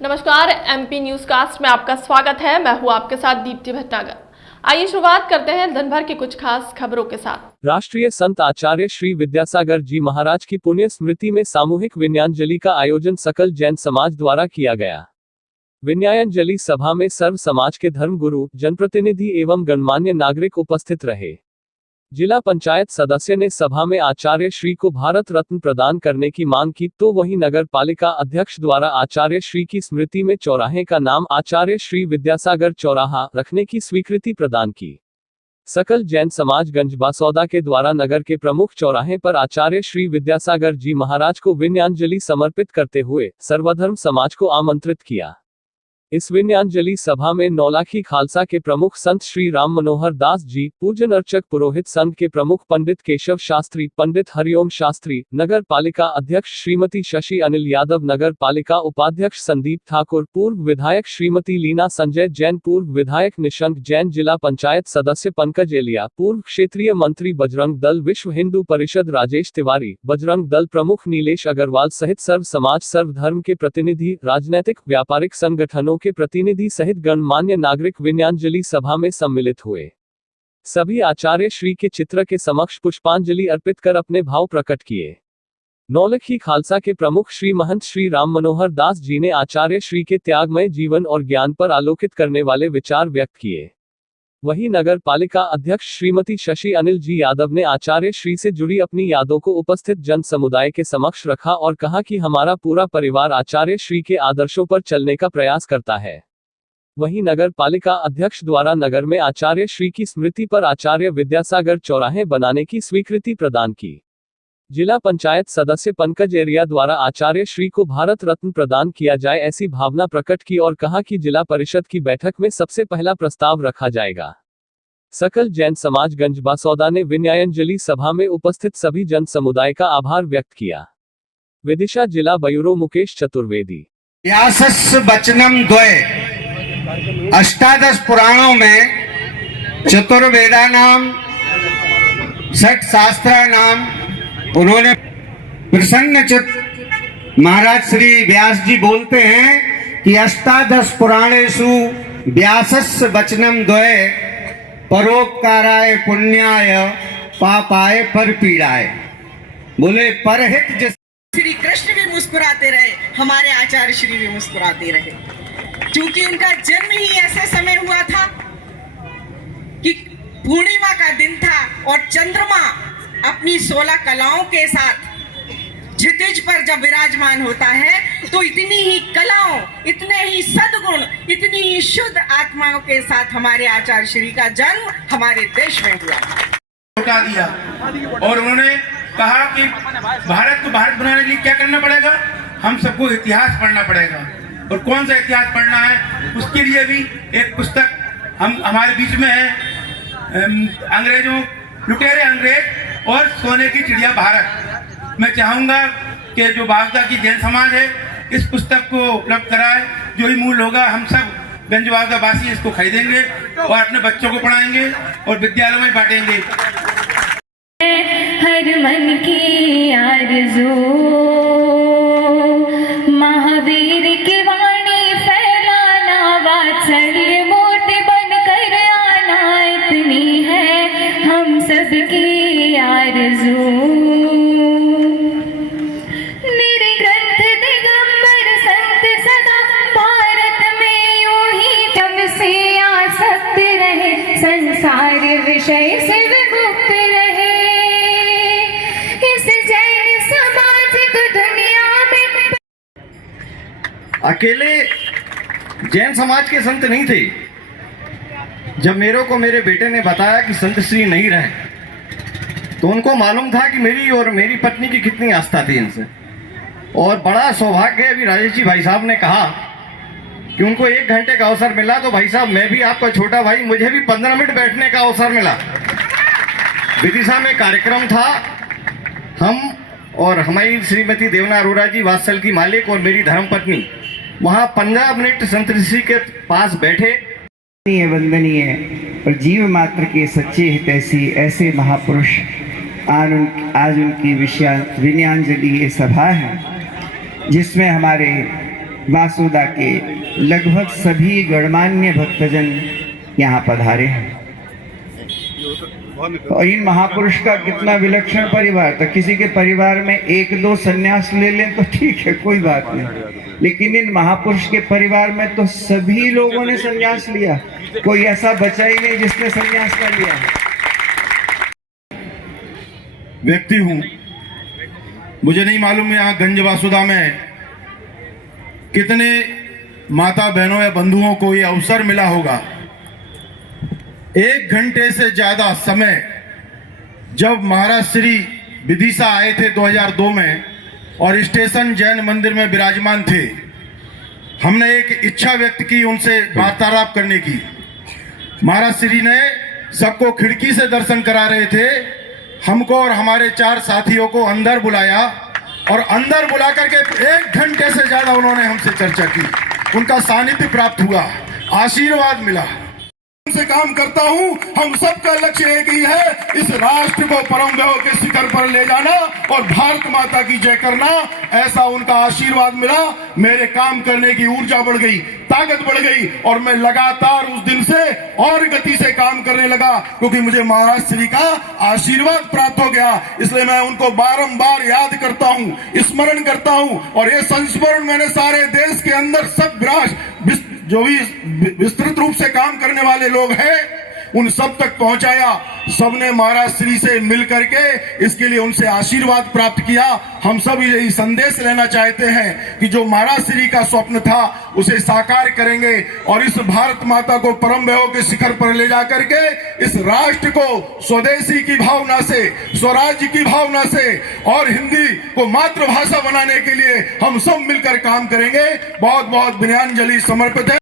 नमस्कार, MP news cast में आपका स्वागत है। मैं हूं आपके साथ दीप्ति भटनागर। आइए शुरुआत करते हैं दिन भर की कुछ खास खबरों के साथ। राष्ट्रीय संत आचार्य श्री विद्यासागर जी महाराज की पुण्य स्मृति में सामूहिक विनयांजलि का आयोजन सकल जैन समाज द्वारा किया गया। विनयांजलि सभा में सर्व समाज के धर्मगुरु, जनप्रतिनिधि एवं गणमान्य नागरिक उपस्थित रहे। जिला पंचायत सदस्य ने सभा में आचार्य श्री को भारत रत्न प्रदान करने की मांग की, तो वहीं नगर पालिका अध्यक्ष द्वारा आचार्य श्री की स्मृति में चौराहे का नाम आचार्य श्री विद्यासागर चौराहा रखने की स्वीकृति प्रदान की। सकल जैन समाज गंजबासौदा के द्वारा नगर के प्रमुख चौराहे पर आचार्य श्री विद्यासागर जी महाराज को विनयांजलि समर्पित करते हुए सर्वधर्म समाज को आमंत्रित किया। इस विनयांजलि सभा में नौलाखी खालसा के प्रमुख संत श्री राम मनोहर दास जी, पूजन अर्चक पुरोहित संघ के प्रमुख पंडित केशव शास्त्री, पंडित हरिओम शास्त्री, नगर पालिका अध्यक्ष श्रीमती शशि अनिल यादव, नगर पालिका उपाध्यक्ष संदीप ठाकुर, पूर्व विधायक श्रीमती लीना संजय जैन, पूर्व विधायक निशंक जैन, जिला पंचायत सदस्य पंकज एलिया, पूर्व क्षेत्रीय मंत्री बजरंग दल विश्व हिंदू परिषद राजेश तिवारी, बजरंग दल प्रमुख नीलेश अग्रवाल सहित सर्व समाज, सर्व धर्म के प्रतिनिधि, राजनैतिक व्यापारिक संगठनों के प्रतिनिधि सहित गणमान्य नागरिक विनयांजलि सभा में सम्मिलित हुए। सभी आचार्य श्री के चित्र के समक्ष पुष्पांजलि अर्पित कर अपने भाव प्रकट किए। नौलखी खालसा के प्रमुख श्री महंत श्री राम मनोहर दास जी ने आचार्य श्री के त्यागमय जीवन और ज्ञान पर आलोकित करने वाले विचार व्यक्त किए। वहीं नगर पालिका अध्यक्ष श्रीमती शशि अनिल जी यादव ने आचार्य श्री से जुड़ी अपनी यादों को उपस्थित जन समुदाय के समक्ष रखा और कहा कि हमारा पूरा परिवार आचार्य श्री के आदर्शों पर चलने का प्रयास करता है। वहीं नगर पालिका अध्यक्ष द्वारा नगर में आचार्य श्री की स्मृति पर आचार्य विद्यासागर चौराहे बनाने की स्वीकृति प्रदान की। जिला पंचायत सदस्य पंकज एरिया द्वारा आचार्य श्री को भारत रत्न प्रदान किया जाए ऐसी भावना प्रकट की और कहा कि जिला परिषद की बैठक में सबसे पहला प्रस्ताव रखा जाएगा। सकल जैन समाज गंजबासौदा ने विनयांजलि सभा में उपस्थित सभी जन समुदाय का आभार व्यक्त किया। विदिशा जिला ब्यूरो मुकेश चतुर्वेदी। व्यासस्य वचनम द्वय, अष्टादश पुराणों में चतुर्वेदा नाम, षट शास्त्रा नाम उन्होंने प्रसन्नचित महाराज श्री व्यास जी बोलते हैं कि अष्टादश पुराणेषु व्यासस्य वचनम द्वय, परोपकाराय पुण्याय पापाय परपीड़ाय। बोले परहित जिस श्री कृष्ण भी मुस्कुराते रहे, हमारे आचार्य श्री भी मुस्कुराते रहे, क्योंकि उनका जन्म ही ऐसे समय हुआ था कि पूर्णिमा का दिन था और चंद्रमा अपनी 16 कलाओं के साथ क्षितिज पर जब विराजमान होता है तो इतनी ही कलाओं, इतने ही सद्गुण, इतनी ही शुद्ध आत्माओं के साथ हमारे आचार्य श्री का जन्म हमारे देश में हुआ। लौटा दिया और उन्होंने कहा कि भारत को भारत बनाने के लिए क्या करना पड़ेगा, हम सबको इतिहास पढ़ना पड़ेगा। और कौन सा इतिहास पढ़ना है, उसके लिए भी एक पुस्तक हमारे बीच में है, अंग्रेजों, लुटेरे अंग्रेज और सोने की चिड़िया भारत। मैं चाहूंगा कि जो बागदा की जैन समाज है इस पुस्तक को उपलब्ध कराए। जो ही मूल्य होगा हम सब गंजबासौदा वासी इसको खरीदेंगे और अपने बच्चों को पढ़ाएंगे और विद्यालयों में बांटेंगे। हर मन की आरज़ू महावीर की वाणी फैलाना, वात्सल्य मूर्ति बनकर आना, इतनी है हम सबकी आरज़ू। मेरे ग्रंथ दिगंबर संत सदा भारत में यूं ही तब से आसक्त रहे, संसार विषय से विमुक्त रहे। इस जैन समाज को दुनिया में अकेले जैन समाज के संत नहीं थे। जब मेरे को मेरे बेटे ने बताया कि संत श्री नहीं रहे तो उनको मालूम था कि मेरी और मेरी पत्नी की कितनी आस्था थी इनसे। और बड़ा सौभाग्य है, अभी राजेश जी भाई साहब ने कहा कि उनको 1 घंटे का अवसर मिला, तो भाई साहब मैं भी आपका छोटा भाई, मुझे भी 15 मिनट बैठने का अवसर मिला। विदिशा में कार्यक्रम था, हम और हमारी श्रीमती देवना अरोरा जी, वात्सल की मालिक, और मेरी धर्मपत्नी वहाँ 15 मिनट संत ऋषि के पास बैठे। वंदनीय और जीव मात्र के सच्चे हितैषी ऐसे महापुरुष आज उनकी विनयांजलि सभा है, जिसमें हमारे वासुदा के लगभग सभी गणमान्य भक्तजन यहाँ पधारे हैं। और इन महापुरुष का कितना विलक्षण परिवार था। किसी के परिवार में एक दो सन्यास ले लें तो ठीक है, कोई बात नहीं, लेकिन इन महापुरुष के परिवार में तो सभी लोगों ने सन्यास लिया, कोई ऐसा बचा ही नहीं जिसने सन्यास न लिया। व्यक्ति हूं, मुझे नहीं मालूम यहाँ गंज वासुदा में कितने माता बहनों या बंधुओं को ये अवसर मिला होगा। 1 घंटे से ज्यादा समय जब महाराज श्री विदिशा आए थे 2002 में और स्टेशन जैन मंदिर में विराजमान थे, हमने एक इच्छा व्यक्त की उनसे वार्तालाप करने की। महाराज श्री ने सबको खिड़की से दर्शन करा रहे थे, हमको और हमारे 4 साथियों को अंदर बुलाया और अंदर बुला करके 1 घंटे से ज्यादा उन्होंने हमसे चर्चा की। उनका सानिध्य प्राप्त हुआ, आशीर्वाद मिला। से काम करता हूं, हम सबका लक्ष्य एक ही है, इस राष्ट्र को परम वैभव के शिखर पर ले जाना और भारत माता की जय करना। ऐसा उनका आशीर्वाद मिला, मेरे काम करने की ऊर्जा बढ़ गई, ताकत बढ़ गई और मैं लगातार उस दिन से और गति से काम करने लगा, क्योंकि मुझे महाराज श्री का आशीर्वाद प्राप्त हो गया। इसलिए मैं उनको बारंबार याद करता हूं, स्मरण करता हूं और ये संस्मरण मैंने सारे देश के अंदर सब जो भी विस्तृत रूप से काम करने वाले लोग हैं उन सब तक पहुंचाया। सबने महाराज श्री से मिल करके इसके लिए उनसे आशीर्वाद प्राप्त किया। हम सब यही संदेश लेना चाहते हैं कि जो महाराज श्री का स्वप्न था उसे साकार करेंगे और इस भारत माता को परम वैभव के शिखर पर ले जा करके इस राष्ट्र को स्वदेशी की भावना से, स्वराज्य की भावना से और हिंदी को मातृभाषा बनाने के लिए हम सब मिलकर काम करेंगे। बहुत बहुत विनयान्जलि समर्पित है।